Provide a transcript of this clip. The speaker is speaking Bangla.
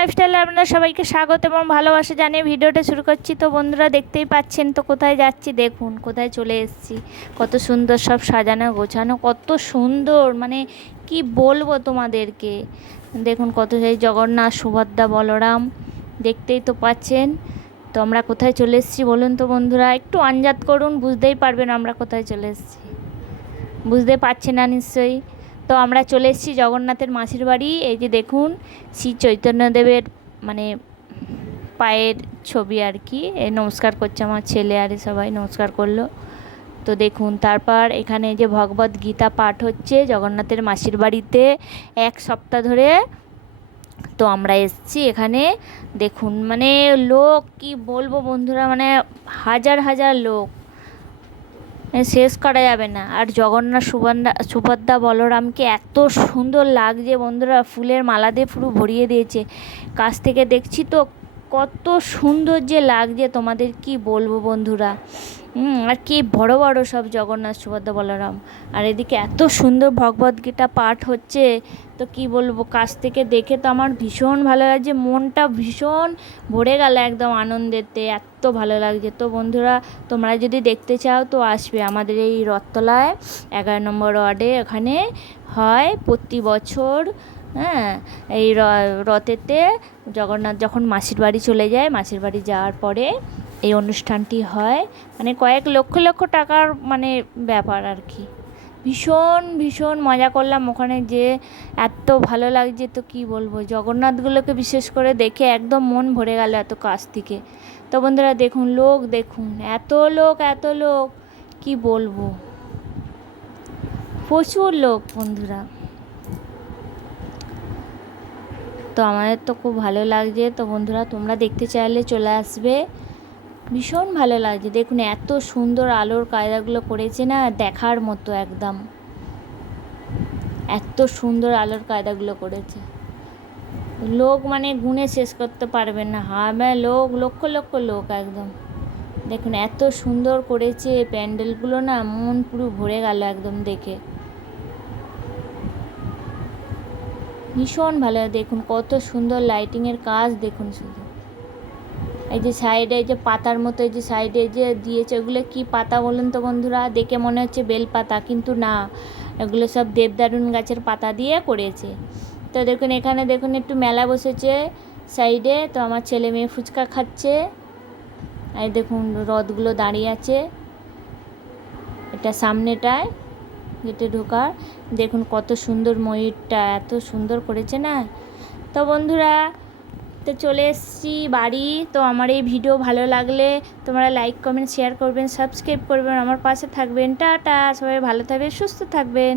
লাইফস্টাইলে আপনাদের সবাইকে স্বাগত এবং ভালোবাসা জানিয়ে ভিডিওটা শুরু করছি। তো বন্ধুরা দেখতেই পাচ্ছেন তো কোথায় যাচ্ছি, দেখুন কোথায় চলে এসেছি। কত সুন্দর সব সাজানো গোছানো, কত সুন্দর, মানে কি বলবো তোমাদেরকে। দেখুন কত সেই জগন্নাথ, সুভদ্রা, বলরাম, দেখতেই তো পাচ্ছেন। তো আমরা কোথায় চলে এসেছি বলুন তো বন্ধুরা, একটু আন্দাজ করুন, বুঝতেই পারবেন আমরা কোথায় চলে এসেছি। বুঝতে পারছি না নিশ্চয়ই। তো আমরা চলে এসেছি জগন্নাথের মাসির বাড়ি। এই যে দেখুন শ্রী চৈতন্যদেবের মানে পায়ের ছবি আর কি। এই নমস্কার করছে আমার ছেলে, আর সবাই নমস্কার করলো। তো দেখুন তারপর এখানে যে ভগবত গীতা পাঠ হচ্ছে জগন্নাথের মাসির বাড়িতে 1 সপ্তাহ ধরে। তো আমরা এসেছি এখানে, দেখুন মানে লোক কি বলবো বন্ধুরা, মানে হাজার হাজার লোক, শেষ করা যাবে না। আর জগন্নাথ সুভদ্রা বলরামকে এত সুন্দর লাগছে বন্ধুরা, ফুলের মালা দিয়ে পুরো ভরিয়ে দিয়েছে। কাছ থেকে দেখছি তো কত সুন্দর যে লাগছে, তোমাদের কি বলবো বন্ধুরা। আর কি বড় বড় সব জগন্নাথ সুভদ্রা বলরাম। আর এদিকে এত সুন্দর ভগবদ্গীতা পাঠ হচ্ছে, তো কি বলবো, কাছ থেকে দেখে তো আমার ভীষণ ভালো লাগছে, মনটা ভীষণ ভরে গেল একদম আনন্দেতে, এত ভালো লাগছে। তো বন্ধুরা তোমরা যদি দেখতে চাও তো আসবে আমাদের এই রথতলায় 11 নম্বর ওয়ার্ডে। এখানে হয় প্রতি বছর, হ্যাঁ। এই রথেতে জগন্নাথ যখন মাসির বাড়ি চলে যায়, মাসির বাড়ি যাওয়ার পরে এই অনুষ্ঠানটি হয়। মানে কয়েক লক্ষ লক্ষ টাকার মানে ব্যাপার আর কি। ভীষণ ভীষণ মজা করলাম ওখানে, যে এত ভালো লাগছে তো কি বলবো। জগন্নাথগুলোকে বিশেষ করে দেখে একদম মন ভরে গেল এত কাছ থেকে। তো বন্ধুরা দেখুন লোক, দেখুন এত লোক এত লোক, কি বলবো, প্রচুর লোক বন্ধুরা। তো আমাদের তো খুব ভালো লাগছে। তো বন্ধুরা তোমরা দেখতে চাইলে চলে আসবে, ভীষণ ভালো লাগছে। দেখুন এত সুন্দর আলোর কায়দাগুলো করেছে না, দেখার মতো একদম। এত সুন্দর আলোর কায়দাগুলো করেছে, লোক মানে গুণে শেষ করতে পারবেন না। হ্যাঁ লোক, লক্ষ লক্ষ লোক একদম। দেখুন এত সুন্দর করেছে প্যান্ডেলগুলো না, মন পুরো ভরে গেল একদম দেখে, ভীষণ ভালো। দেখুন কত সুন্দর লাইটিংয়ের কাজ, দেখুন শুধু। এই যে সাইডে এই যে পাতার মতো, এই যে সাইডে যে দিয়েছে, ওগুলো কি পাতা বলুন তো বন্ধুরা, দেখে মনে হচ্ছে বেল পাতা, কিন্তু না, এগুলো সব দেবদারুণ গাছের পাতা দিয়ে করেছে। তো দেখুন এখানে দেখুন একটু মেলা বসেছে সাইডে। তো আমার ছেলে মেয়ে ফুচকা খাচ্ছে। এই দেখুন রথগুলো দাঁড়িয়ে আছে, এটা সামনেটায় গেটে ঢোকার। দেখুন কত সুন্দর, ময়ূরটা এত সুন্দর করেছে না। তো বন্ধুরা তো চলে এসেছি বাড়ি। তো আমার এই ভিডিও ভালো লাগলে তোমরা লাইক কমেন্ট শেয়ার করবেন, সাবস্ক্রাইব করবেন, আমার পাশে থাকবেন। টাটা, সবাই ভালো থাকবেন, সুস্থ থাকবেন।